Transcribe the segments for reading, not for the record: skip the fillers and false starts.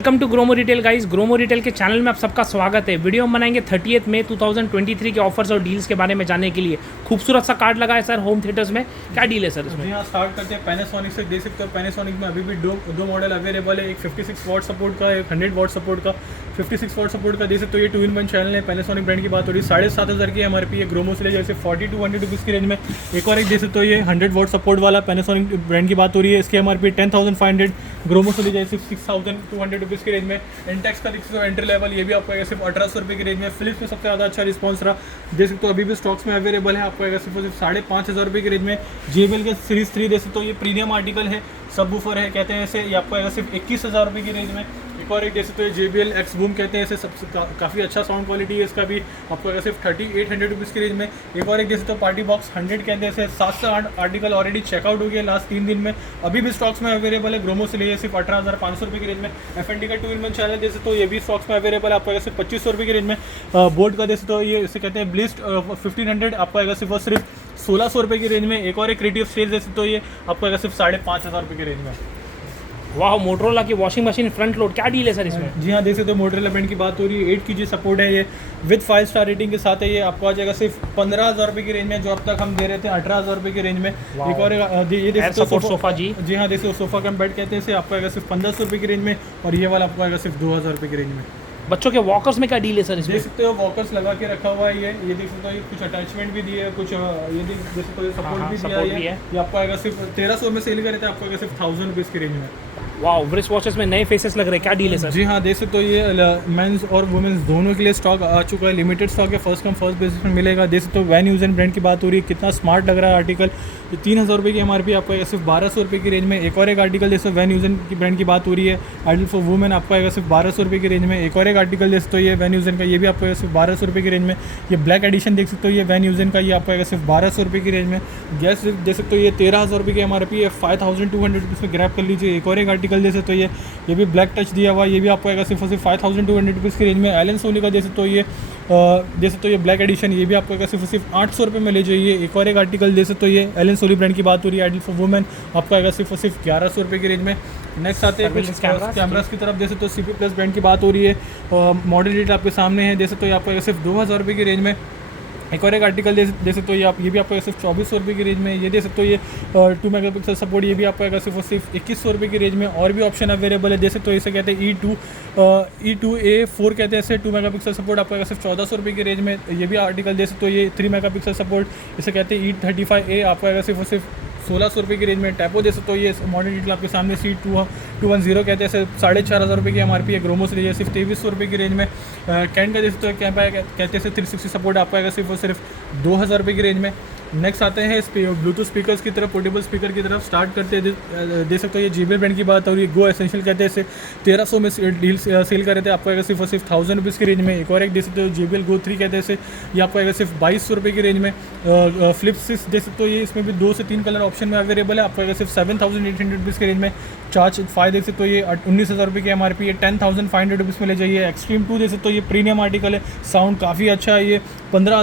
Welcome to Gromo retail guys. Gromo retail के channel में आप सबका स्वागत है। वीडियो हम बनाएंगे 30 मई 2023 के ऑफर्स और डील्स के बारे में जानने के लिए। खूबसूरत सा कार्ड लगा है सर होम थिएटर्स में। क्या डील है सर इसमें? जी हाँ, स्टार्ट करते हैं पैनासोनिक से। देख सकते हो पैनासोनिक में अभी भी दो मॉडल अवेलेबल है। एक 56 वॉट सपोर्ट का, एक 100 वॉट सपोर्ट का। 56 वॉट सपोर्ट का देख सकते हो ये 2-in-1 चैनल है। पैनासोनिक ब्रांड की बात हो रही है। 7,500 की MRP है। ग्रोमो से ले जैसे 40 to 100 रुपीज़ की रेंज में। एक और एक देख सकते हो ये 100 वॉट सपोर्ट वाला पैनासोनिक ब्रांड की बात हो रही है। इसकी MRP 10,500। ग्रोमो से ले जाए 6,200 रुपीज़ की रेंज में। इंटेक्स का देख सकते हो एंट्री लेवल, ये भी आपको आएगा सिर्फ 1,800 रुपये की रेंज में। फिलिप्स में सबसे ज़्यादा अच्छा रिस्पॉन्स रहा। देख सकते हो अभी भी स्टॉक्स में अवेलेबल है। आपको आएगा सिर्फ 5,500 रुपये की रेंज में। JBL के सीरीज 3 देख सकते हो ये प्रीमियम आर्टिकल है, सब वूफर है कहते हैं इसे। ये आपको आएगा सिर्फ 21,000 रुपये की रेंज में। एक और एक देख सकते हो JBL X Boom कहते हैं इसे, सबसे काफ़ी अच्छा साउंड क्वालिटी है इसका भी। आपको आएगा सिर्फ 3,800 रुपीज़ की रेंज में। एक और एक देख सकते हो पार्टी बॉक्स 100 कहते हैं इसे। 7 से 8 आर्टिकल ऑलरेडी चेकआउट हो गया लास्ट 3 दिन में, अभी भी स्टॉक्स में अवेलेबल है। ग्रोमो से लिए सिर्फ 18,500 रुपये की रेंज में। FND का 2-in-1 चैनल देख सकते हो ये भी स्टॉक्स में अवेलेबल है। आपको आएगा सिर्फ 2,500 रुपये की रेंज में। बोर्ड का देख सकते हो ये इसे कहते हैं ब्लिस्ट 1500, आपको आएगा सिर्फ 1,600 रुपये की रेंज में। एक और एक क्रिएटिव स्टेज देख सकते हो ये आपको आएगा सिर्फ 5,500 रुपये की रेंज में। वाह, मोटरोला की वॉशिंग मशीन फ्रंट लोड, क्या डील है सर इसमें? जी हाँ, देख सकते हो मोटरोला ब्रांड की बात हो रही है। 8 kg सपोर्ट है ये, विद 5 स्टार रेटिंग के साथ है। ये आपको आ जाएगा सिर्फ 15,000 रुपये की रेंज में, जो अब तक हम दे रहे थे 18,000 रुपये की रेंज में। एक और ये देख सकते हो सोफा जी हाँ, देख सकते हो सोफा कम बेड कहते हैं इसे। आपको आएगा सिर्फ 1,500 रुपये की रेंज में। और ये वाला आपको आएगा सिर्फ 2,000 रुपये की रेंज में। बच्चों के वॉकर्स में क्या डील है सर इसमें? देख सकते हो वॉकर्स लगा के रखा हुआ है ये देख सकते हो ये कुछ अटैचमेंट भी दिए है, कुछ ये देख सकते हो सपोर्ट भी दिया है। ये आपको आएगा सिर्फ 1,300 में सेल कर रहे थे, आपको आएगा सिर्फ 1,000 रुपीज़ की रेंज में। वाह, ब्रिस वॉचेस में नए फेसेस लग रहे हैं, क्या डील है सर? जी हाँ, देख सकते हो ये मेंस और वुमेंस दोनों के लिए स्टॉक आ चुका है। लिमिटेड स्टॉक है, फर्स्ट कम फर्स्ट बेसिस में मिलेगा। देख सकते हो वैन यूजन ब्रांड की बात हो रही है, कितना स्मार्ट लग रहा है आर्टिकल। 3,000 रुपये की MRP आपको आएगा सिर्फ 1,200 रुपये की रेंज में। एक और एक आर्टिकल देख सकते हो वैन यूजन की ब्रांड की बात हो रही है, आइडल फॉर वुमेन, आपको आएगा सिर्फ 1,200 रुपये की रेंज में। एक और एक आर्टिकल देख सकते हो ये वैन यूजन का, ये भी आपको आएगा सिर्फ 1,200 रुपये की रेंज में। ये ब्लैक एडिशन देख सकते हो ये वैन यूजन का, ये आपको आएगा सिर्फ 1,200 रुपये की रेंज में। गैस देख सकते हो ये 13,000 रुपये की MRP है, 5,200 रुपीज़ में ग्रैब कर लीजिए। एक और एक आर्टिकल देख सकते हो ये भी ब्लैक टच दिया हुआ, ये भी आपको आएगा सिर्फ 5,200 रुपीज़ की रेंज में। एलन सोनी का देख सकते हो ये देख सकते हो ये ब्लैक एडिशन, ये भी आपको आएगा सिर्फ 800 रुपये में ले जाइए। एक और एक आर्टिकल देख सकते हो ये एलन सोनी ब्रांड की बात हो रही है, आइडल फॉर वुमेन, आपको आएगा सिर्फ 1,100 रुपये की रेंज में। नेक्स्ट आते हैं कुछ कैमरास की तरफ। देख सकते हो CP+ ब्रांड की बात हो रही है, मॉडल रेट आपके सामने है। देख सकते हो ये आपको आएगा सिर्फ 2,000 रुपये की रेंज में। एक और एक आर्टिकल दे सकते हो ये भी आपको सिर्फ 2,400 रुपये की रेंज में। ये दे सकते हो ये 2 मेगापिक्सल सपोर्ट, ये भी आपको आएगा सिर्फ 2,100 रुपये की रेंज में। और भी ऑप्शन अवेलेबल है, दे सकते हो इसे कहते हैं E2A4 कहते हैं इसे। 2 मेगापिक्सल सपोर्ट आपको आएगा सिर्फ 1,400 रुपये की रेंज में। ये भी आर्टिकल दे सकते हो ये 3 मेगापिक्सल सपोर्ट, इसे कहते हैं E35A, आपको आएगा सिर्फ 1,600 रुपये की रेंज में। टैपो दे सकते हो ये मॉडल डिटेल आपके सामने C210 कहते हैं, 4,500 रुपये की MRP है। ग्रोमो से लिए सिर्फ 2,300 रुपये की रेंज में। कैन का दे सकते हो कहते हैं 360 सपोर्ट, आपको आएगा सिर्फ 2,000 रुपये की रेंज में। नेक्स्ट आते हैं ब्लूटूथ स्पीकर्स की तरफ, पोर्टेबल स्पीकर की तरफ। स्टार्ट करते हैं, दे सकते हो ये JBL ब्रांड की बात और ये गो एसेंशियल कहते हैं इसे। 1,300 में डील सेल कर रहे थे, आपको आएगा सिर्फ 1,000 रुपीज़ की रेंज में। एक और एक दे सकते हो JBL Go 3 कहते हैं इसे, ये आपको आएगा सिर्फ 2,200 रुपये की रेंज में। फ्लिप 6 दे सकते हो ये, इसमें भी 2 से 3 कलर ऑप्शन में अवेलेबल है, आपको आएगा सिर्फ 7,800 रुपीज़ की रेंज में। चार्ज 5 देख सकते हो ये 19,000 रुपये की MRP है, 10,500 रुपीज़ में ले जाइए। एक्सट्रीम 2 देख सकते हो ये प्रीमियम आर्टिकल है, साउंड काफ़ी अच्छा है। ये 15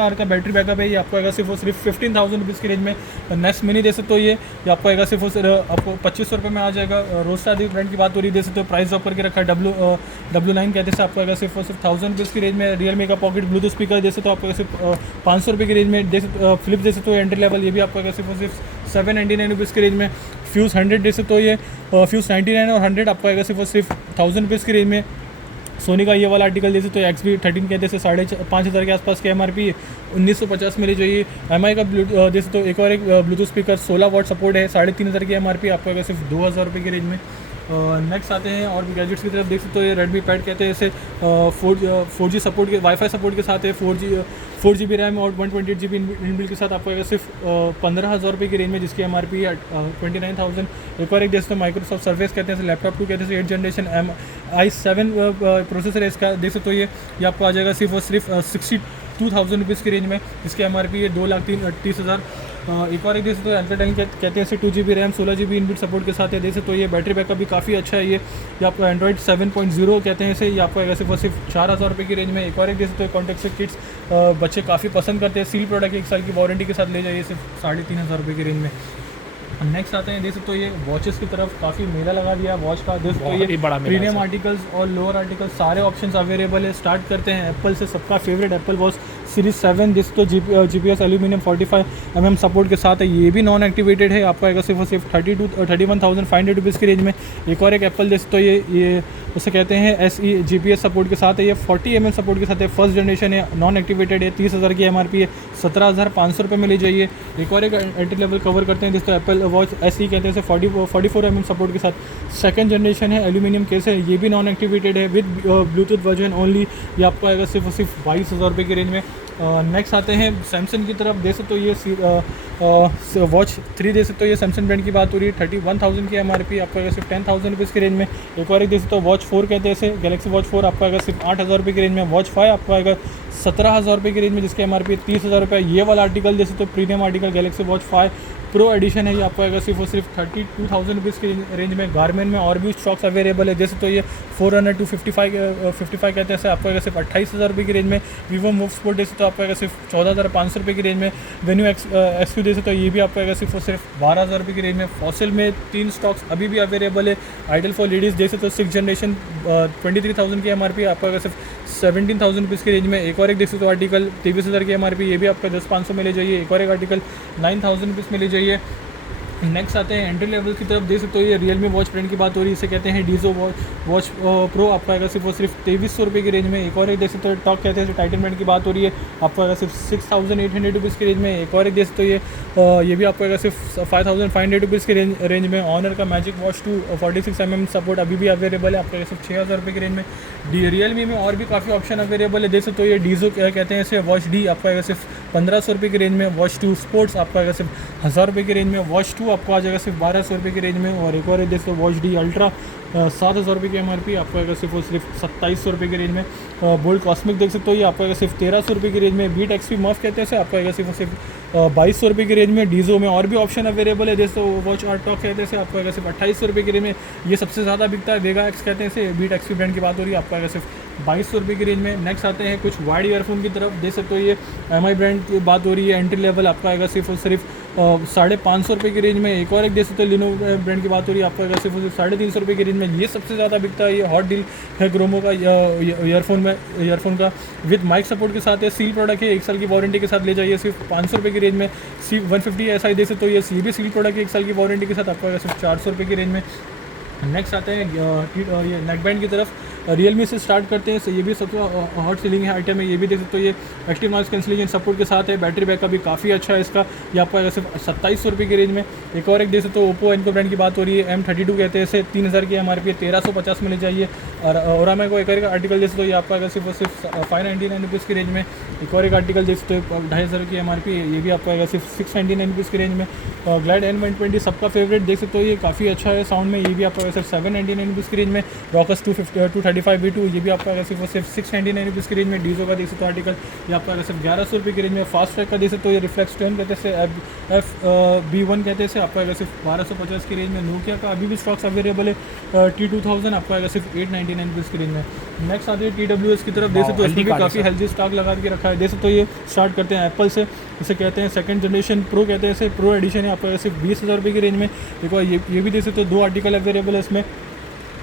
आवर का बैटरी बैकअप है। ये आपको आएगा सिर्फ 15,000 रुपीज़ की रेंज में। नेक्स्ट मिनी दे सकते हो ये आपको आएगा सिर्फ आपको 2,500 रुपये में आ जाएगा। रोस्टा ब्रांड की बात हो रही है, दे सकते हो प्राइस ड्रॉप करके रखा है, W9 कहते हैं, आपको आएगा सिर्फ 1,000 रुपीज़ की रेंज में। रियलमी का पॉकेट ब्लूटूथ स्पीकर दे सकते हो, आपको सिर्फ 500 रुपये की रेंज में। फ्लिप दे सकते हो एंट्री लेवल, ये भी आपको आएगा सिर्फ 799 रुपीज़ की रेंज में। फ्यूज़ 100 दे सकते हो ये, फ्यूज़ 99 और 100 आपको आएगा सिर्फ 1,000 रुपीज़ की रेंज में। सोनी का ये वाला आर्टिकल दे सकते हो XB13 कहते हैं, 5,500 के आसपास की MRP 1,950 में ले जाइए। MI का दे सकते हो एक और एक ब्लूटूथ स्पीकर 16 वॉट सपोर्ट है, 3,500 की MRP, आपको आएगा सिर्फ 2,000 रुपये की रेंज में। नेक्स्ट आते हैं और गैजेट्स की तरफ। देख सकते हो ये रेडमी पैड कहते हैं इसे, 4G सपोर्ट के, वाईफाई सपोर्ट के साथ है। 4GB रैम और 128GB इनबिल्ट के साथ आपको आएगा सिर्फ 15,000 रुपये की रेंज में, जिसकी MRP है 29,000। एक और एक देख सकते हो माइक्रोसॉफ्ट सर्फेस कहते हैं, लैपटॉप 2 कहते हैं, 8th जनरेशन i7 प्रोसेसर है इसका। देख सकते हो ये आपको आ जाएगा सिर्फ 62,000 रुपीज़ की रेंज में, जिसकी MRP है 2,30,000। एक और एक देख सकते हो एल्काटाइन कहते हैं इसे, 2GB RAM 16GB inbuilt support के साथ है। देख सकते हो ये बैटरी बैकअप भी काफ़ी अच्छा है। ये आपको एंड्रॉइड 7.0 कहते हैं इसे, ये आपको आएगा सिर्फ 4,000 रुपये की रेंज में। एक और एक देख सकते हो कॉन्टेक्ट से किट्स बच्चे काफ़ी पसंद करते हैं, सील प्रोडक्ट 1 साल की वारंटी के साथ ले जाइए, सिर्फ 3,500 रुपये की रेंज में। 4 GB रैम और 128GB इनबिल्ट सपोर्ट के साथ है। देख सकते हो ये आपको आएगा सिर्फ 6,000 रुपये की रेंज में। एक और एक देख सकते हो कंटेक्ट से किट्स बच्चे काफ़ी पसंद करते हैं, सील प्रोडक्ट 1 साल की वारंटी के साथ ले जाइए, सिर्फ 3,500 रुपये की रेंज में। नेक्स्ट आते हैं, देख सकते हो ये वॉचेस की तरफ काफ़ी मेला लगा दिया है वॉच का। देख सकते हो बहुत ही ये बड़ा मेला है प्रीमियम सर। आर्टिकल्स और लोअर आर्टिकल्स सारे ऑप्शंस अवेलेबल है। स्टार्ट करते हैं एप्पल से, सबका फेवरेट एप्पल वॉच सीरीज 7, जिस तो GPS एल्यूमिनियम 45mm सपोर्ट के साथ है। ये भी नॉन एक्टिवेटेड है, आपको आएगा सिर्फ और सिर्फ 31,500 रुपीज़ की रेंज में। एक और एक एप्पल देख तो ये उसे कहते हैं SE GPS सपोर्ट के साथ है। ये 40mm सपोर्ट के साथ है, फर्स्ट जनरेशन है, नॉन एक्टिवेटेड है। 30,000 की MRP है, 17,500 रुपये में ले जाइए। एक और एक एंट्री लेवल कवर करते हैं जिसको एप्पल वॉच SE कहते हैं, 44mm सपोर्ट के साथ। सेकंड जनरेशन है, एल्यूमिनियम केस है, ये भी नॉन एक्टिवेटेड है, विद ब्लूटूथ वर्जन ओनली। ये आपको आएगा सिर्फ और सिर्फ 22,000 रुपये की रेंज में। नेक्स्ट आते हैं सैमसंग की तरफ। देख सकते हो ये वॉच 3 देख सकते हो, ये सैमसंग ब्रांड की बात हो रही है। 31,000 की MRP, आपको आएगा सिर्फ 10,000 रुपीज़ की रेंज में। एक और एक देख सकते हो वॉच 4 कहते हैं इसे, गैलेक्सी वॉच 4, आपको आएगा सिर्फ 8,000 रुपये की रेंज में। वॉच 5 आपको आएगा 17,000 रुपये की रेंज में, जिसकी MRP 30,000 रुपये। ये वाला आर्टिकल देख सकते हो premium article Galaxy Watch 5 pro edition है, ये आपको आएगा सिर्फ और सिर्फ 32,000 रुपीज़ की रेंज में। गारमेंट में और भी स्टॉक्स अवेलेबल है, जैसे तो ये 400 to 55 कहते हैं, आपको आएगा सिर्फ 28,000 रुपये की रेंज में। वीवो मूव स्पोर्ट जैसे तो आपको आएगा सिर्फ 14,500 रुपये की रेंज में। वेन्यू XQ जैसे तो ये भी आपको आएगा सिर्फ और सिर्फ 12,000 रुपये की रेंज में। फॉसिल में 3 स्टॉक्स अभी भी अवेलेबल है। आइडल फॉर लेडीज़ जैसे तो 6th जनरेशन 23,000 की MRP, आपको आएगा सिर्फ 17,000 रुपीज़ की रेंज में। एक और एक देख सकते हो आर्टिकल 23,000 की MRP, ये भी आपका 10,500 में ले जाइए। एक और एक आर्टिकल 9,000 रुपीज़ में ले जाइए। नेक्स्ट आते हैं एंट्री लेवल की तरफ। देख सकते हो ये रियलमी वॉच ब्रांड की बात हो रही है, इसे कहते हैं डीजो वॉच प्रो, आपको आएगा सिर्फ और सिर्फ 2300 रुपये की रेंज में। एक और एक देख सकते हो टॉक कहते हैं, टाइटन ब्रांड की बात हो रही है, आपको आएगा सिर्फ 6,800 रुपीज़ की रेंज में। एक और एक देख सकते हो ये भी आपको आएगा सिर्फ 5,500 रुपीज़ की रेंज में। ऑनर का मैजिक वॉच 2 46mm सपोर्ट अभी भी अवेलेबल है, आपको आएगा सिर्फ 6,000 रुपये की रेंज में। रियलमी में और भी काफ़ी ऑप्शन अवेलेबल है, देख सकते हो ये डीजो कहते हैं इसे, वॉच डी आपको आएगा सिर्फ 1,500 रुपये की रेंज में। वॉच 2 स्पोर्ट्स आपको आएगा सिर्फ 1,000 रुपये की रेंज में। वॉच 2 आपको आ जाएगा सिर्फ 1,200 रुपये की रेंज में। और एक और देख वॉच डी अल्ट्रा 7,000 रुपये की MRP, आपको आएगा सिर्फ और सिर्फ 2,700 रुपये की रेंज में। बोल्ट कॉस्मिक देख सकते हो, ये आपको आएगा सिर्फ 1,300 रुपये की रेंज में। बीट XP मफ कहते हैं इसे, आपको आएगा सिर्फ और सिर्फ 2,200 रुपये की रेंज में। डीजो में और भी ऑप्शन अवेलेबल है, जैसे वॉच आर्ट टॉक कहते हैं, आपको आएगा सिर्फ 2,800 रुपये की रेंज में। ये सबसे ज़्यादा बिकता है, वेगा एक्स कहते हैं इसे, बीट XP ब्रांड की बात हो रही है, आपको आएगा सिर्फ 2,200 रुपये की रेंज में। नेक्स्ट आते हैं कुछ वाइड ईयरफोन की तरफ। देख सकते हो ये MI ब्रांड की बात हो रही है, एंट्री लेवल आपका आएगा सिर्फ और सिर्फ 550 रुपये की रेंज में। एक और एक देख सकते हो लिनो ब्रांड की बात हो रही है, आपको आएगा सिर्फ और सिर्फ 350 रुपये की रेंज में। ये सबसे ज़्यादा बिकता है, ये हॉट डील है ग्रोमो का ईयरफोन का विद माइक सपोर्ट के साथ है। सील प्रोडक्ट है, 1 साल की वारंटी के साथ ले जाइए सिर्फ 500 रुपये की रेंज में। C150 SI देख सकते हो, ये भी सील प्रोडक्ट है, 1 साल की वारंटी के साथ, आपको आएगा सिर्फ 400 रुपये की रेंज में। नेक्स्ट आते हैं ये नेक बैंड की तरफ। रियलमी से स्टार्ट करते हैं, ये भी सबसे हॉट सेलिंग है आइटम है, ये भी देख सकते हो, ये एक्टिव नॉइस कैंसिलेशन सपोर्ट के साथ है। बैटरी बैकअप भी काफ़ी अच्छा है इसका, ये आपको आएगा सिर्फ 2,700 रुपये की रेंज में। एक और एक देख सकते हो ओप्पो इनको ब्रांड की बात हो रही है, M32 कहते हैं इसे, 3,000 की MRP है, 1,350 में ले जाइए। और ओरामा को एक और आर्टिकल देख सकते हो, ये आपको आएगा सिर्फ और सिर्फ 599 रुपीज़ की रेंज में। एक और एक आर्टिकल देख सकते हो 2,500 की MRP है, ये भी आपको आएगा सिर्फ 699 रुपीज़ की रेंज में। ग्लाइड N120 सबका फेवरेट देख सकते हो, ये काफ़ी अच्छा है साउंड में, ये भी आपको आएगा सिर्फ 799 रुपीज़ की रेंज में। रॉकस 235 V2 ये भी आपको आएगा सिर्फ 699 रुपीज़ की रेंज में। डीजो का देख सकते हो आर्टिकल, ये आपको आएगा सिर्फ 1,100 रुपये की रेंज में। फास्ट ट्रैक का देख सकते हो, ये रिफ्लेक्स 10 कहते हैं, FB1 कहते हैं, आपको आएगा सिर्फ 1,250 की रेंज में। नोकिया का अभी भी स्टॉक्स अवेलेबल है, T2000 आपको आएगा सिर्फ 899 रुपीज़ की रेंज में। नेक्स्ट आते हैं TWS की तरफ। देख सकते हो इसमें भी काफ़ी हेल्दी स्टॉक लगा के रखा है। देख सकते हो ये स्टार्ट करते हैं एप्पल से, इसे कहते हैं 2nd जनरेशन प्रो कहते हैं इसे, प्रो एडिशन है, आपको आएगा सिर्फ 20,000 रुपये की रेंज में। देखो ये भी देख सकते हो 2 आर्टिकल अवेलेबल है इसमें।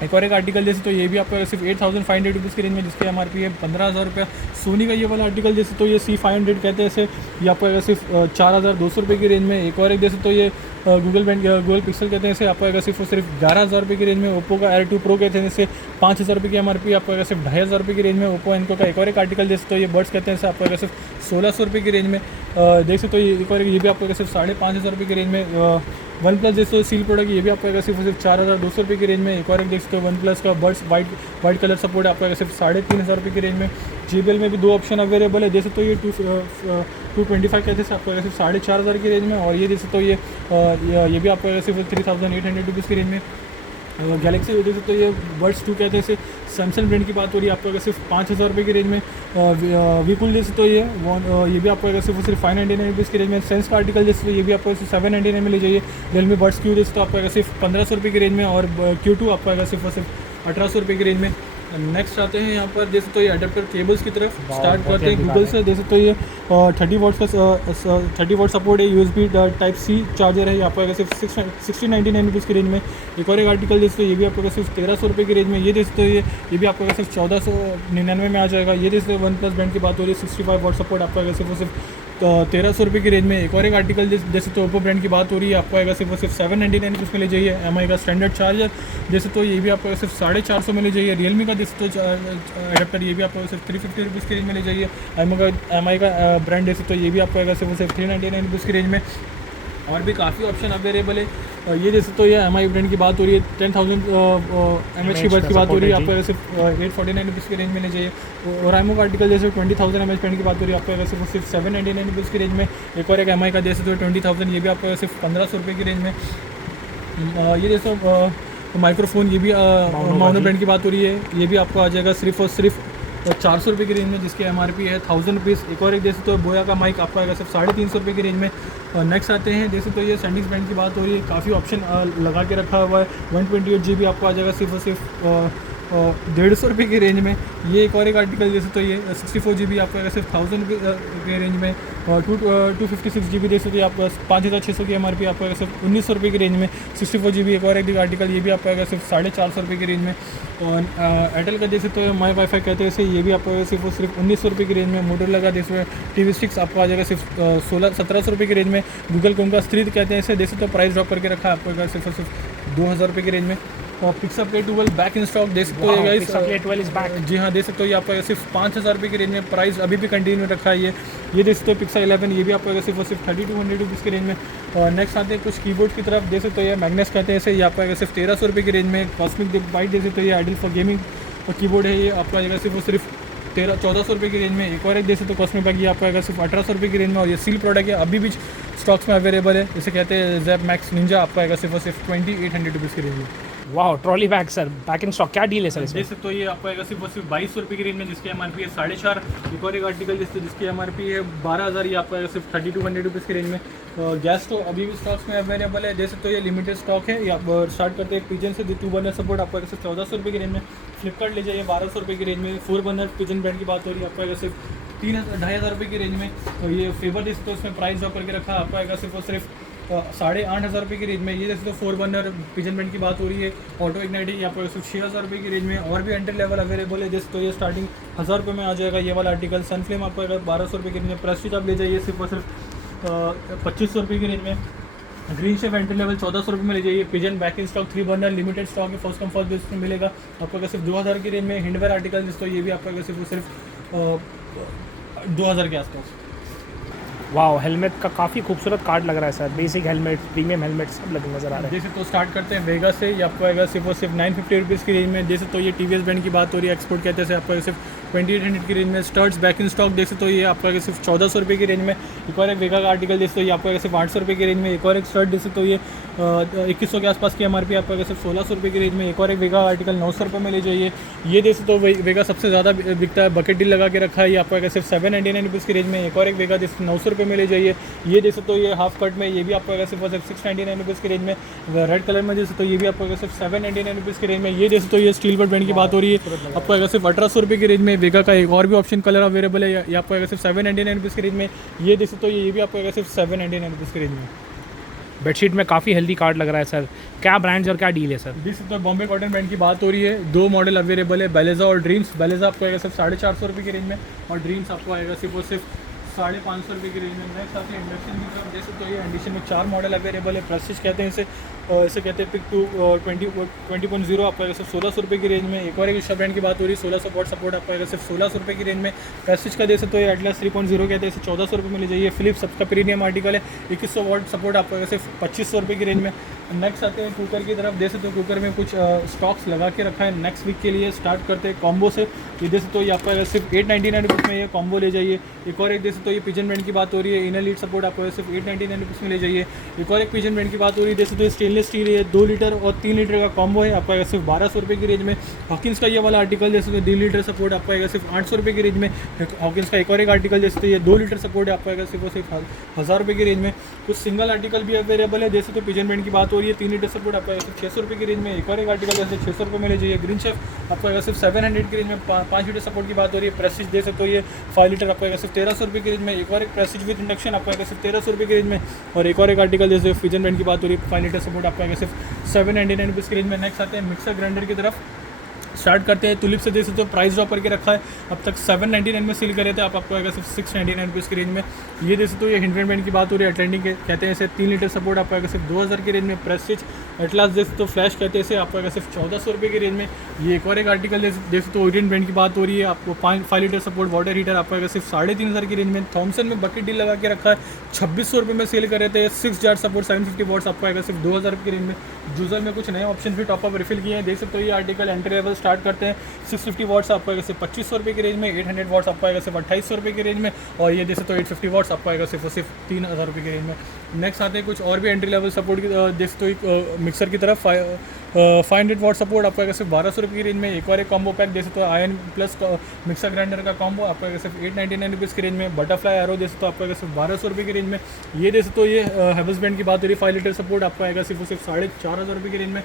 एक और एक आर्टिकल जैसे तो ये भी आपको सिर्फ 8,500 रुपीज़ की रेंज में, जिसकी MRP है 15,000 रुपये। सोनी का ये वाला आर्टिकल जैसे तो ये C500 कहते हैं इसे, ये आपको आएगा सिर्फ 4,200 रुपये की रेंज में। एक और एक जैसे तो ये गूगल पिक्सल कहते हैं इसे, आपको आएगा सिर्फ 11,000 रुपये की रेंज में। ओप्पो का Air2 Pro कहते हैं इसे, 5,000 रुपये की MRP, आपको आएगा सिर्फ 2,500 रुपये की रेंज में। ओप्पो एनको का एक और एक आर्टिकल जैसे तो ये बड्स कहते हैं इसे, आपको आएगा सिर्फ 1,600 रुपये की रेंज में। देख सकते हो ये एक और ये भी आपको आएगा सिर्फ 5,500 रुपये की रेंज में। वन प्लस जैसे सील प्रोडक्ट ये भी आपको आएगा सिर्फ 4,200 रुपये की रेंज में। एक और एक देख सकते हो वन प्लस का बड्स वाइट कलर सपोर्ट आपको आएगा सिर्फ 3,500 रुपये की रेंज में। JBL में भी 2 ऑप्शन अवेलेबल है, जैसे तो ये 225 कहते हैं आपको आएगा सिर्फ 4,500 की रेंज में। और ये जैसे तो ये भी आपको आएगा सिर्फ 3,800 रुपीज़ की रेंज में। गैलेक्सी देख सकते हो ये बड्स 2 कहते हैं इसे, सैमसंग ब्रांड की बात हो रही है, आपको अगर सिर्फ 5,000 रुपये की रेंज में। वीकूल जैसे तो ये भी आपको अगर सिर्फ 599 रुपीज़ की रेंज में। सेंस का आर्टिकल जैसे तो ये भी आपको 799 में ले जाइए। रियलमी बड्स Q जैसे तो आपको अगर सिर्फ 1,500 रुपये की रेंज में। और Q2 आपको अगर सिर्फ 1,800 रुपये की रेंज में। नेक्स्ट आते हैं यहाँ पर जैसे तो ये अडेप्टर केबल्स की तरफ वाह, स्टार्ट बहुत करते हैं जल्दी गूगल बात से। जैसे तो ये 30 वॉट का 30 वॉट सपोर्ट है, USB टाइप C चार्जर है, ये आपको आएगा सिर्फ 1699 रुपीज़ की रेंज में। एक और एक आर्टिकल जैसे ये भी आपको आएगा सिर्फ 1300 रुपये की रेंज में। ये जैसे तो ये भी आपको आएगा सिर्फ 1499 में आ जाएगा। ये जैसे वन प्लस ब्रांड की बात हो रही है, 65 वॉट सपोर्ट आपको आएगा सिर्फ 1300 रुपये की रेंज में। एक और एक आर्टिकल जैसे तो ओप्पो ब्रांड की बात हो रही है, आपको आएगा सिर्फ 799 रुपीज़ में ले जाइए। MI का स्टैंडर्ड चार्जर जैसे तो ये भी आपको सिर्फ 450 में ले जाइए। रियलमी का जैसे तो एडेप्टर ये भी आपको सिर्फ 350 रुपीज़ की रेंज में ले जाइए। MI का ब्रांड जैसे तो ये भी आपको आएगा सिर्फ 399 रुपीज़ की रेंज में। और भी काफ़ी ऑप्शन अवेलेबल है। ये जैसे तो ये MI ब्रांड की बात हो रही है, 10,000 mAh की बस की बात हो रही है, आपको सिर्फ 849 रुपीज़ की रेंज में ले जाइए। और IMO का आर्टिकल जैसे 20,000 mAh ब्रांड की बात हो रही है, आपको सिर्फ 799 रुपीज़ की रेंज में। एक और एक MI का जैसे तो 20,000, ये भी आपको सिर्फ 1500 रुपये की रेंज में। ये जैसे माइक्रोफोन ये भी माउनो ब्रांड की बात हो रही है, ये भी आपको आ जाएगा सिर्फ और सिर्फ 400 रुपये की रेंज में, जिसकी MRP है 1000 रुपीज़। एक और एक जैसे तो बोया का माइक आपको आएगा सिर्फ 350 रुपये की रेंज में। नेक्स्ट आते हैं जैसे तो ये सैंडिक्स ब्रांड की बात हो रही है, काफ़ी ऑप्शन लगा के रखा हुआ है। 128 GB आपको आ जाएगा सिर्फ और सिर्फ 150 रुपये की रेंज में। ये एक और एक आर्टिकल जैसे तो ये 64 GB आपको आएगा सिर्फ 1000 रुपये के रेंज में। और 256 GB जैसे तो आपको 5600 की MRP आपको आएगा सिर्फ 1900 रुपये की रेंज में। 64 GB एक और एक आर्टिकल ये भी आपको आएगा सिर्फ 450 रुपये की रेंज में। और एयरटेल का जैसे तो माई वाईफाई कहते हैं, ये भी आपको आएगा सिर्फ 1900 रुपये की रेंज में। मोटोरोला का जैसे TV स्टिक्स आपको आ जाएगा सिर्फ 1700 रुपये की रेंज में। गूगल क्रोम का स्त्रीद कहते हैं इसे, जैसे तो प्राइस ड्रॉप करके रखा है, आपको आएगा सिर्फ 2000 रुपये की रेंज में। और पिक्साप्ले 12 बैक इन स्टॉक दे सकते हो गाइस। Pixaplay 12 is back. जी हाँ, दे सकते हो। ये आपको सिर्फ 5000 रुपये की रेंज में, प्राइस अभी भी कंटिन्यू रखा है। ये दे सकते हो पिक्सा 11, ये भी आपको आएगा सिर्फ 3200 रुपीज़ की रेंज में। और नेक्स्ट आते हैं कुछ कीबोर्ड की तरफ, दे सकते हो ये मैग्नेस कहते हैं इसे, ये आपको आएगा सिर्फ 1300 रुपये की रेंज में। कॉस्मिक बाइट जैसे तो ये आइडल फॉर गेमिंग कीबोर्ड है, ये आपको आएगा सिर्फ 1400 रुपये की रेंज में। एक और एक जैसे तो कॉस्मिक बैग ये आपको आएगा सिर्फ 1800 रुपये की रेंज में। और ये सील प्रोडक्ट है, अभी भी स्टॉक्स में अवेलेबल है, इसे कहते हैं जैप मैक्स निंजा, आपको आएगा सिर्फ 2800 रुपीज़ की रेंज में। वाह, trolley bag sir, back in stock, क्या डील है सर इसमें? जैसे तो ये आपको आएगा सिर्फ 2200 रुपये की रेंज में, जिसकी MRP है 4.5। एक और एक आर्टिकल जिसकी MRP है 12000, ये आपको आएगा सिर्फ 3200 रुपीज़ की रेंज में। गैस स्टोव अभी भी स्टॉक्स में अवेलेबल है, जैसे तो ये लिमिटेड स्टॉक है। ये आप स्टार्ट करते हैं पिजन से, 2 बर्नर सपोर्ट आपको आएगा सिर्फ 1400 रुपये की रेंज में। फ्लिपकार्ट ले जाइए 1200 रुपये की रेंज में। 4 बर्नर पिजन ब्रांड की बात हो रही है, आपको आएगा सिर्फ 2500 रुपये की रेंज में। और ये फेवर जिस तो इसमें प्राइस ड्रॉप करके रखा है, आपको आएगा सिर्फ और सिर्फ 8500 रुपये की रेंज में। ये जैसे तो 4 बर्नर पिजन ब्रांड की बात हो रही है, ऑटो इग्नाइट है, आपको सिर्फ 6000 रुपये की रेंज में। और भी एंट्री लेवल अवेलेबल है, जैसे तो ये स्टार्टिंग 1000 रुपये में आ जाएगा ये वाला आर्टिकल। सनफ्लेम आपको आएगा 1200 रुपये की रेंज में। प्रेस्टीज आप ले जाइए सिर्फ और सिर्फ 2500 रुपये की रेंज में। ग्रीन शेफ एंट्री लेवल 1400 रुपये में ले जाइए। Pigeon back in stock 3 burner limited stock है, फर्स्ट कम फर्स्ट बेसिस में मिलेगा, आपको अगर सिर्फ 2000 की रेंज में। हिंडवेयर आर्टिकल जिसको ये भी आपको अगर सिर्फ 2000 के आसपास। वाह, हेलमेट का काफ़ी खूबसूरत कार्ड लग रहा है sir. Basic helmet, premium helmet सब लगे नजर आ रहा है। जैसे तो स्टार्ट करते हैं वेगा से, ये आपको आएगा सिर्फ और सिर्फ 950 रुपीज़ की रेंज में। जैसे तो ये TVS ब्रांड की बात हो रही है, एक्सपोर्ट कहते हैं, आपको सिर्फ 2800 की रेंज में। स्टर्ट्स बैक इन स्टॉक जैसे तो ये आपको आएगा सिर्फ 1400 रुपये की रेंज में। एक और एक वेगा का आर्टिकल जैसे तो ये आपको आएगा सिर्फ 800 रुपये की रेंज में। एक और एक स्टर्ट जैसे तो ये 2100 के आसपास की MRP आपको आएगा सिर्फ 1600 रुपये की रेंज में। एक और एक वेगा आर्टिकल 900 रुपये में ले जाइए। ये जैसे तो वेगा सबसे ज़्यादा बिकता है, बकेट डील लगा के रखा है, ये आपको आएगा सिर्फ 799 रुपीज़ की रेंज में। एक और एक वेगा जैसे 900 रुपये में ले जाइए। ये जैसे तो ये हाफ कट में, ये भी आपको आएगा सिर्फ 699 रुपीज़ की रेंज में। रेड कलर में जैसे तो ये भी आपको आएगा सिर्फ 799 रुपीज़ की रेंज में। ये जैसे तो ये स्टील बर्ड ब्रांड की बात हो रही है, आपको आएगा सिर्फ 1800 रुपये की रेंज में। वेगा का एक और भी ऑप्शन कलर अवेलेबल है, ये आपको आएगा सिर्फ 799 रुपीज़ की रेंज में। ये जैसे तो ये भी आपको आएगा सिर्फ 799 रुपीज़ की रेंज में। बेडशीट में काफ़ी हेल्दी कार्ड लग रहा है सर। क्या ब्रांड्स और क्या डील है सर? देख सकते हो बॉम्बे कॉटन ब्रांड की बात हो रही है, 2 मॉडल अवेलेबल है, बेलेजा और ड्रीम्स। बेलेजा आपको आएगा सिर्फ 450 रुपये की रेंज में, और ड्रीम्स आपको आएगा सिर्फ और सिर्फ 550 रुपये की रेंज में। नेक्स्ट आते हैं इंडक्शन की तरफ, जैसे तो ये इंडक्शन में 4 मॉडल अवेलेबल है। प्रेस्टीज कहते हैं इसे, इसे कहते हैं पिक 20.0 आपको आएगा सिर्फ 1600 रुपये की रेंज में। एक और एक उषा ब्रांड की बात हो रही है, 1600 वॉट सपोर्ट आपको आएगा सिर्फ 1600 रुपये की रेंज में। प्रेस्टीज का जैसे तो ये एटलस 3.0 कहते हैं, इसे 1400 रुपये में ले जाइए। फिलिप्स सबका प्रीमियम आर्टिकल है, 2100 वॉट सपोर्ट आपको आएगा सिर्फ 2500 रुपये की रेंज में। नेक्स्ट आते हैं कुकर की तरफ, जैसे तो कुकर में कुछ स्टॉक्स लगा के रखा है नेक्स्ट वीक के लिए। स्टार्ट करते हैं कॉम्बो से, ये जैसे तो ये आपको आएगा सिर्फ 899 रुपीज़ में ये कॉम्बो ले जाइए। एक और एक देख सकते हो ये पिजन ब्रांड की बात हो रही है, इनर लीड सपोर्ट आपको सिर्फ 899 रुपीज़ में ले जाइए। एक और एक पिजन ब्रांड की बात हो रही है, देख सकते हो स्टेनलेस स्टील है, 2 लीटर और 3 लीटर का कॉम्बो है, आपको आएगा सिर्फ 1200 रुपये की रेंज में। हॉकिंस का ये वाला आर्टिकल जैसे 2 लीटर सपोर्ट आपको आएगा सिर्फ 800 रुपये की रेंज में। हॉकिंस का एक और एक आर्टिकल जैसे ये 2 लीटर सपोर्ट है, आपको आएगा सिर्फ 1000 रुपये की रेंज में। कुछ सिंगल आर्टिकल भी अवेलेबल है, जैसे तो पिजन ब्रांड की बात हो रही है, 3 लीटर सपोर्ट आपको आएगा सिर्फ 600 रुपये की रेंज में। एक और एक आर्टिकल जैसे 600 रुपये में ले जाइए। ग्रीन शेफ आपको आएगा सिर्फ 700 की रेंज में। 5 लीटर सपोर्ट की बात हो रही है। प्रेस्टीज दे सकते हो ये 5 लीटर आपको आएगा सिर्फ 1300 रुपये की रेंज में। एक और एक प्रेस्टीज विद इंडक्शन आपको आएगा सिर्फ 1300 रुपये की रेंज में। और एक और एक आर्टिकल जैसे पिजन ब्रांड की बात हो रही है, 5 लीटर सपोर्ट आपको आएगा सिर्फ 799 रुपीज़ की रेंज में। नेक्स्ट आते हैं मिक्सर ग्राइंडर की तरफ। स्टार्ट करते हैं तुलिप से, देख सकते हो प्राइस ड्रॉप करके रखा है, अब तक 799 में सेल करे थे, आपको आएगा सिर्फ 699 रुपीज़ की रेंज में। ये देख सकते हो ये हिंडरेन ब्रांड की बात हो रही है, अटैंडिंग कहते हैं इसे, 3 लीटर सपोर्ट आपको आएगा सिर्फ 2000 की रेंज में। प्रेस्टीज एटलास देख सकते हो फ्लैश कहते हैं इसे, आपको आएगा सिर्फ 1400 रुपये की रेंज में। ये एक और एक आर्टिकल देख सकते हो ओरियन ब्रांड की बात हो रही है, आपको 5 लीटर सपोर्ट वाटर हीटर आपको आएगा सिर्फ 3500 की रेंज में। थॉमसन में बकेट डील लगा के रखा है, 2600 रुपये में सेल कर रहे थे। 6 जार सपोर्ट 750 वॉट्स आपको आएगा सिर्फ 2000 की रेंज में। जूजर में कुछ नए ऑप्शन भी टॉपअप रिफिल किए हैं, देख सकते हो ये आर्टिकल एंट्री लेवल स्टार्ट करते हैं 650 वॉट्स आपको आएगा सिर्फ 2500 रुपये की रेंज में। 800 वॉट्स आपको आएगा सिर्फ 2800 रुपये की रेंज में। और ये देख सकते हो 850 वॉट्स आपको आएगा सिर्फ 3000 रुपये की रेंज में। नेक्स्ट आते हैं कुछ और भी एंट्री लेवल सपोर्ट की, देख सकते हो मिक्सर की तरफ 500 वॉट सपोर्ट आपको आएगा सिर्फ 1200 रुपये की रेंज में। एक और एक कॉम्बो पैक देख सकते हो आयन प्लस मिक्सर ग्राइंडर का कॉम्बो आपको आएगा सिर्फ 899 रुपीज़ की रेंज में। बटरफ्लाई एरो देख सकते हो आपको आएगा सिर्फ 1200 रुपये की रेंज में। ये देख सकते हो ये हैवेल्स ब्रांड की बात हो रही है, 5 लीटर सपोर्ट आपको आएगा सिर्फ 4500 रुपये की रेंज में।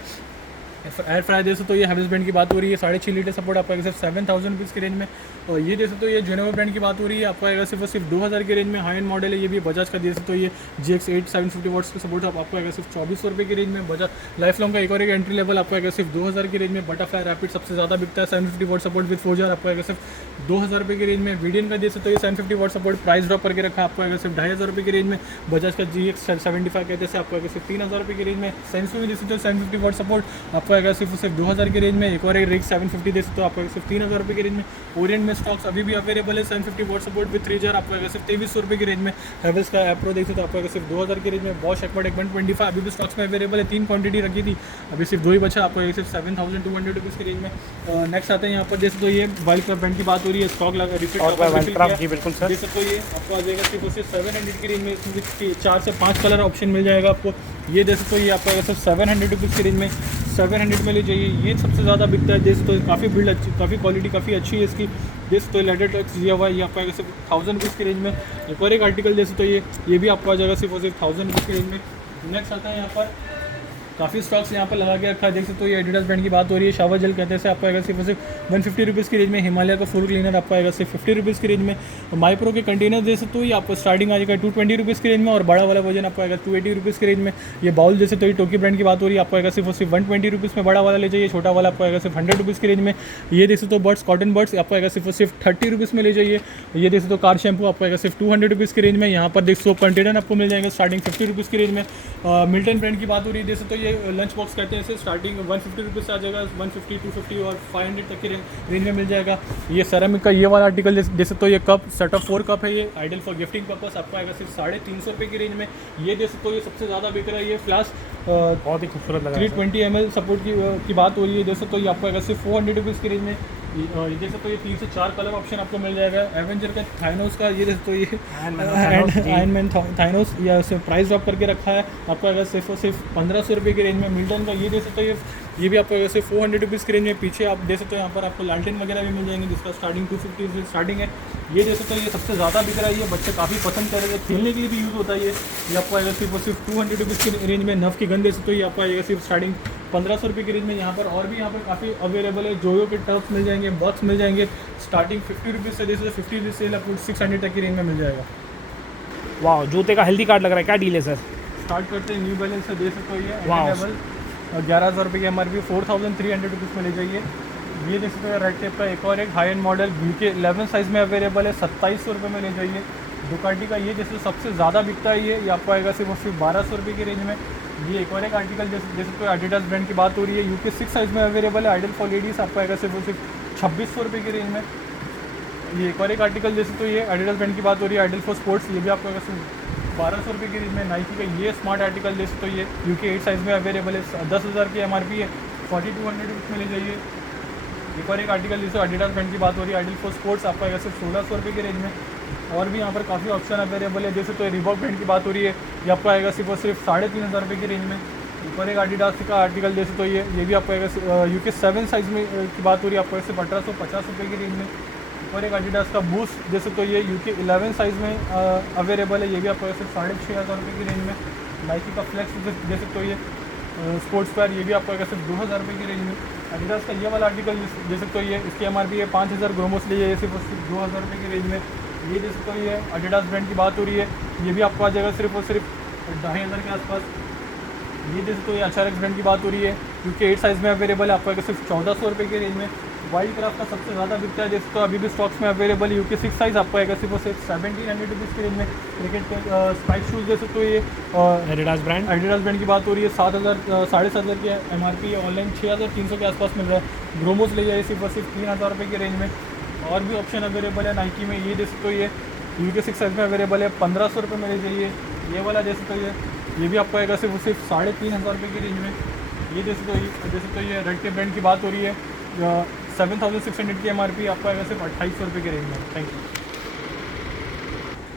एयर फ्राई देख सकते हो ये हैवेल्स ब्रांड की बात हो रही है, 6.5 लीटर सपोर्ट आपको आएगा सिर्फ 7000 रुपीज़ की रेंज में। और ये देख सकते हो ये जेनोवा ब्रांड की बात हो रही है, आपको आएगा सिर्फ 2000 की रेंज में। हाई एंड मॉडल है, ये भी बजाज का देख सकते हो ये GX8 750 वॉट्स का सपोर्ट आपको आएगा सिर्फ 2400 रुपये की रेंज में। बजाज लाइफ लॉन्ग का एक और एक एंट्री लेवल आपको आएगा सिर्फ 2000 की रेंज में। बटरफ्लाई रैपिड सबसे ज़्यादा बिकता है, 750 वॉट सपोर्ट विद 4 जार आपको आएगा सिर्फ 2000 रुपये की रेंज में। वीडियन का देख सकते हो ये 750 वॉट सपोर्ट प्राइस ड्रॉप करके रखा आपको आएगा सिर्फ 2500 रुपये की रेंज में। बजाज का GX75 कहते हैं आपको आएगा सिर्फ 3000 रुपये की रेंज में। सैमसंग में देख सकते हो 750 वॉट सपोर्ट आपको आएगा सिर्फ 2000 की रेंज में। एक और एक रिक्स 750 देख सकते हो आपको सिर्फ 3000 रुपये की रेंज में। ओरिएंट में स्टॉक्स अभी भी अवेलेबल है, 750 वॉट सपोर्ट विद 3 जार आपको आएगा सिर्फ 2300 रुपये की रेंज में। हैवेल्स का एप्रो देख सकते हो आपको आएगा सिर्फ 2000 की रेंज में। बॉश एक्वाटेक 125 अभी भी स्टॉक्स में अवेलेबल है, 3 क्वांटिटी रखी थी, अभी सिर्फ 2 ही बचा, आपको आएगा सिर्फ 7200 रुपीज़ की रेंज में। नेक्स्ट आते हैं यहाँ पर देख सकते हो ये वाइल्ड क्राफ्ट ब्रांड की बात हो रही है, स्टॉक लगा जी बिल्कुल सर, देख सकते हो ये आपको आ जाएगा सिर्फ 700 की रेंज में, इसमें 4 से 5 कलर ऑप्शन मिल जाएगा आपको। ये देख सकते हो ये आपको आएगा सिर्फ 700 रुपीज़ की रेंज में, 700 में ले जाइए। ये सबसे ज़्यादा बिकता है, देख सकते हो काफ़ी बिल्ड अच्छी, काफ़ी क्वालिटी काफ़ी अच्छी है इसकी, देख सकते हो लेडर टच दिया हुआ है, ये आपको आएगा सिर्फ 1000 रुपीज़ की रेंज में। एक और एक आर्टिकल देख सकते हो ये भी आपको आ जाएगा सिर्फ 1000 रुपीज़ की रेंज में। नेक्स्ट आता है यहाँ पर काफ़ी स्टॉक्स यहाँ पर लगा के रखा है, देख सकते हो ये एडिडास ब्रांड की बात हो रही है, शावर जेल कहते हैं आपको आएगा सिर्फ 150 रुपीज़ की रेंज में। हिमालय का फुल क्लीनर आपको आएगा सिर्फ 50 रुपीज़ की रेंज में। माइप्रो के कंटेनर देख सकते हो ये आपको स्टार्टिंग आ जाएगा 220 रुपीज़ की रेंज में, और बड़ा वाला वर्जन आपको आएगा 280 रुपीज़ की रेंज में। ये बाउल जैसे तो ये टोकी ब्रांड की बात हो रही है, आपको आएगा सिर्फ 120 रुपीज़ में बड़ा वाला ले जाइए, छोटा वाला आपको आएगा सिर्फ 100 रुपीज़ की रेंज में। ये देख सकते हो बर्ड्स कॉटन बर्ड्स आपको आएगा सिर्फ 30 रुपीज़ में ले जाइए। ये देख सकते हो कार शैम्पू आपको आएगा सिर्फ 200 रुपीज़ की रेंज में। यहाँ पर देख सकते हो कंटेनर आपको मिल जाएंगे स्टार्टिंग 50 रुपीज़ की रेंज में। मिल्टन ब्रांड की बात हो रही है, देख सकते हो ये लंच बॉक्स कहते हैं इसे, स्टार्टिंग 150 रुपीज़ से आ जाएगा, 150, 250 और 500 तक की रेंज में मिल जाएगा। ये सेरामिक का ये वाला आर्टिकल देख सकते हो ये कप सेट ऑफ 4 कप है, ये आइडल फॉर गिफ्टिंग पर्पस आपको आएगा सिर्फ 350 रुपये की रेंज में। ये देख सकते हो ये सबसे ज़्यादा बिक रहा है, ये फ्लास्क बहुत ही खूबसूरत लगा 320 ml सपोर्ट की बात हो रही है, देख सकते हो ये आपको आएगा सिर्फ 400 रुपीज़ की रेंज में। ये देख सकते हो ये 3 से 4 कलर ऑप्शन आपको मिल जाएगा। एवेंजर का थाइनोस का ये देख सकते हो ये आयरन मैन थाइनोस या प्राइस ड्रॉप करके रखा है, आपको आएगा सिर्फ 1500 रुपये की रेंज में। मिल्टन का ये देख सकते हो ये भी आपको वैसे 400 रुपीज़ की रेंज में। पीछे आप देख सकते हो यहाँ पर आपको लालटेन वगैरह भी मिल जाएंगे, जिसका स्टार्टिंग 250 से स्टार्टिंग है। ये देख सकते हो ये सबसे ज़्यादा बिक रहा है, ये बच्चे काफ़ी पसंद कर रहे हैं, खेलने के लिए भी यूज़ होता है। ये आपको आएगा सिर्फ 200 रुपीज़ की रेंज में। नफ की गन देख सकते हो ये आपको आएगा सिर्फ स्टार्टिंग 1500 रुपये की रेंज में। यहाँ पर और भी यहाँ पर काफ़ी अवेलेबल है, जोयो के टर्फ्स मिल जाएंगे, बॉक्स मिल जाएंगे, स्टार्टिंग 50 रुपीज़ से, जैसे 50 रुपीज़ से आपको 600 तक की रेंज में मिल जाएगा। वाह, जूते का हेल्दी कार्ड लग रहा है, क्या डील है सर? स्टार्ट करते हैं न्यू बैलेंस से, देख सकते हो ये अवेलेबल 11000 रुपये की MRP 4300 रुपीज़ में ले जाइए। ये देख सकते हो रेड टेप का एक और एक high and model BK 11 size में अवेलेबल है, 2700 रुपये में ले जाइए। दुकाटी का ये जैसे सबसे ज़्यादा बिकता है, ये आपको आएगा सिर्फ 1200 रुपये की रेंज में। ये एक और एक आर्टिकल जैसे कोई एडिडास ब्रांड की बात हो रही है, UK 6 साइज़ में अवेलेबल है, आइडल फॉर लेडीज़ आपको आएगा सिर्फ 2600 रुपये की रेंज में। ये एक और एक आर्टिकल जैसे तो ये एडिडास ब्रांड की बात हो रही है, आइडल फॉर स्पोर्ट्स, ये भी आपको आएगा सिर्फ 1200 रुपये की रेंज में। नाइकी का ये स्मार्ट आर्टिकल जैसे तो ये UK 8 साइज़ में अवेलेबल है, 10,000 की MRP है, 4200 रुपीज़ में ले जाइए। एक और एक आर्टिकल जैसे एडिडास ब्रांड की बात हो रही है, आइडल फॉर स्पोर्ट्स आपको आएगा सिर्फ 1600 रुपये की रेंज में। और भी यहाँ पर काफ़ी ऑप्शन अवेलेबल है, जैसे तो रिबॉक ब्रांड की बात हो रही है, ये आपको आएगा सिर्फ और सिर्फ 3500 रुपये की रेंज में। एक और एक एडिडास का आर्टिकल जैसे तो ये भी आपको आएगा UK 7 साइज़ में की बात हो रही है, आपको सिर्फ 1850 रुपये की रेंज में। और एक एडिडास का बूस्ट जैसे तो ये UK 11 साइज़ में अवेलेबल है, ये भी आपको सिर्फ 6500 रुपये की रेंज में। नाइकी का फ्लेक्स जैसे तो ये स्पोर्ट्स पैर, ये भी आपको आएगा सिर्फ 2000 रुपये की रेंज में। एडिडास का ये वाला आर्टिकल जैसे तो ये इसकी MRP है 5000 ग्रोमोस लिए, ये सिर्फ 2000 रुपये की रेंज में। ये जैसे तो ये एडिडास ब्रांड की बात हो रही है, ये भी आपको आ जाएगा सिर्फ और सिर्फ 2500 के आसपास। ये जैसे तो ये HRX ब्रांड की बात हो रही है, UK 8 साइज़ में अवेलेबल है, आपको आएगा सिर्फ 1400 रुपये की रेंज में। वाइल्ड क्राफ्ट का सबसे ज़्यादा बिकता है, जैसे तो अभी भी स्टॉक्स में अवेलेबल है, UK 6 साइज़ आपको आएगा सिर्फ और सिर्फ 1700 रुपीज़ की रेंज में। क्रिकेट के स्पाइक शूज़ जैसे तो ये एडिडास ब्रांड की बात हो रही है, 7,000 की MRP है, ऑनलाइन 6300 के आसपास मिल रहा है। ग्रोमोस ले जाइए सिर्फ और सिर्फ 3000 रुपये की रेंज में। और भी ऑप्शन अवेलेबल है नाइकी में, ये जैसे तो ये UK 6 साइज़ में अवेलेबल है, 1500 रुपये में ले जाइए। ये वाला जैसे तो ये भी आपको आएगा सिर्फ 3500 रुपये की रेंज में। ये जैसे तो ये रेड के ब्रांड की बात हो रही है, 7600 की MRP, आपको आएगा सिर्फ 2800 रुपये की रेंज में। Thank you.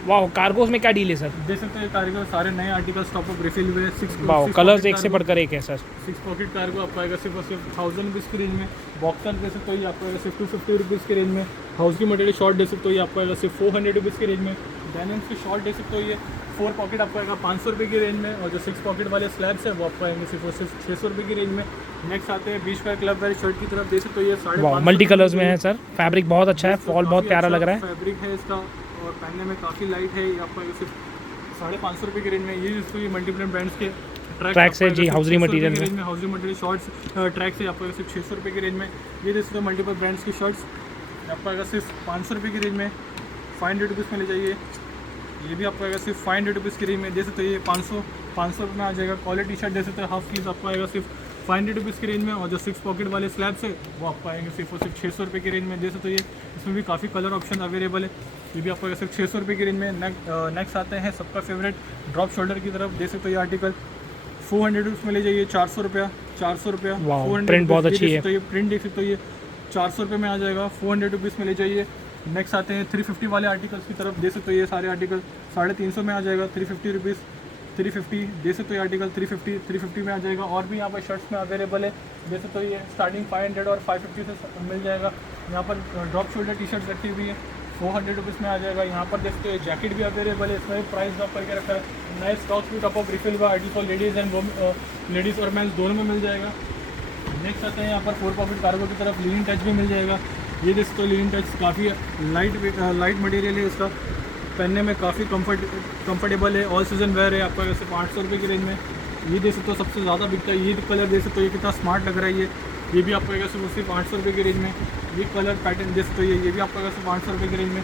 वाह, कार्गोस में क्या डील है सर? देख सकते हैं कार्गो सारे नए आर्टिकल स्टॉक ऑफ रिफिल हुए, वाह, कलर्स एक से बढ़कर एक है सर। 6 पॉकेट कार्गो आपको आएगा सिर्फ और सिर्फ 1000 रुपीज़ की रेंज में। बॉक्सर जैसे तो ये आपको आएगा सिर्फ 250 रुपीज़ की रेंज में। हाउस की मटेरियल शॉर्ट जैसे तो ये आपको आएगा सिर्फ 400 रुपीज़ की रेंज में। डायनेम्स की शॉर्ट जैसे तो ये 4 पॉकेट आपको आएगा 500 रुपये की रेंज में। और जो 6 पॉकेट वाले स्लैब्स हैं वो आपको आएंगे सिर्फ और सिर्फ 600 रुपये की रेंज में। नेक्स्ट आते हैं बीच का क्लब वेयर शर्ट की तरफ, जैसे तो ये 550 मल्टी कलर्स में है सर, फैब्रिक बहुत अच्छा है, फॉल बहुत प्यारा लग रहा है। फैब्रिक है इसका और पहनने में काफ़ी लाइट है, ये आपको आएगा सिर्फ 550 रुपये की रेंज में। ये जिसको ये मल्टीप्लेन ब्रांड्स के ट्रैक्स है जी, हाउसरी मटेरियल में हाउसरी मटेरियल शॉर्ट्स ट्रैक्स है, आपको सिर्फ 600 रुपये की रेंज में। ये जैसे मल्टीपल ब्रांड्स की शर्ट्स आपको आएगा सिर्फ 500 रुपये की रेंज में, 500 रुपीज़ में ले जाइए। ये भी आपको आएगा सिर्फ 500 रुपीज़ की रेंज में। जैसे तो ये 500 में आ जाएगा। कॉलर टी शर्ट जैसे तो हाफ स्लीव्स आपको आएगा सिर्फ 500 रुपीज़ की रेंज में। और जो 6 पॉकेट वाले स्लैब्स है वो आपको आएंगे सिर्फ और सिर्फ 600 रुपये की रेंज में। जैसे तो ये इसमें भी काफ़ी कलर ऑप्शन अवेलेबल है, ये भी आपको आएगा सिर्फ 600 रुपये की रेंज में। नेक्स्ट आते हैं सबका फेवरेट ड्रॉप शोल्डर की तरफ, जैसे तो ये आर्टिकल 400 रुपीज़ में ले जाइए, 400 रुपया 400 प्रिंट बहुत अच्छी है। तो ये प्रिंट देख सकते हो, ये 400 रुपये में आ जाएगा, 400 रुपीज़ में ले जाइए। नेक्स्ट आते हैं 350 वाले आर्टिकल्स की तरफ, जैसे तो ये सारे आर्टिकल 350 में आ जाएगा, 350 रुपीज़ 350। जैसे तो ये आर्टिकल 350 में आ जाएगा। और भी यहाँ पर शर्ट्स में अवेलेबल है, जैसे तो ये स्टार्टिंग 500 और 550 से मिल जाएगा। यहाँ पर ड्रॉप शोल्डर टी शर्ट रखी हुई है, 400 रुपीज़ में आ जाएगा। यहाँ पर देखते हैं जैकेट भी अवेलेबल है, इसमें प्राइस ड्रॉप करके रखा है। नए स्टॉक्स भी टॉप ऑफ रिफिल का आर्टिकल फॉर लेडीज़ और मेंस दोनों में मिल जाएगा। नेक्स्ट आते हैं यहाँ पर 4 पॉकेट कार्गो की तरफ, लीन टच भी मिल जाएगा। ये जैसे तो लीन टच काफ़ी लाइट मटेरियल है, इसका पहनने में काफ़ी कंफर्टेबल है, ऑल सीजन वेयर है, आपका सिर्फ 800 रुपये की रेंज में। ये जैसे तो सबसे ज़्यादा बिकता है, ये कलर जैसे तो ये कितना स्मार्ट लग रहा है, ये भी आपको आएगा सिर्फ 800 रुपये की रेंज में। ये कलर पैटर्न जैसे तो ये भी आपको आएगा सिर्फ 800 रुपये की रेंज में।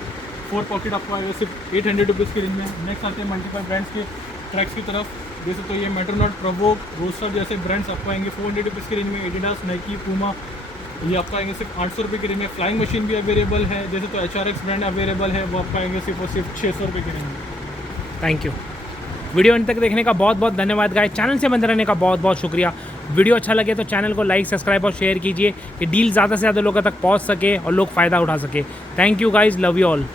4 पॉकेट आपको आएगा सिर्फ 800 रुपीज़ की रेंज में। नेक्स्ट आते हैं मल्टीपल ब्रांड्स के ट्रैक्स की तरफ, जैसे तो ये मेट्रोनॉट, प्रोवोक, रोस्टर जैसे ब्रांड्स आपको आएंगे 400 रुपीज़ की रेंज में। एडिडास, नाइकी, पूमा ये आपको आएंगे सिर्फ 800 रुपये की रेंज में। फ्लाइंग मशीन भी अवेलेबल है, जैसे तो HRX ब्रांड अवेलेबल है, वो आपको आएंगे सिर्फ और सिर्फ 600 रुपये की रेंज में। Thank you. वीडियो अंत तक देखने का बहुत बहुत धन्यवाद गाइस, चैनल से बंद रहने का बहुत बहुत शुक्रिया। वीडियो अच्छा लगे तो चैनल को लाइक, सब्सक्राइब और शेयर कीजिए कि डील ज़्यादा से ज़्यादा लोगों तक पहुंच सके और लोग फ़ायदा उठा सके। Thank you guys, love you all.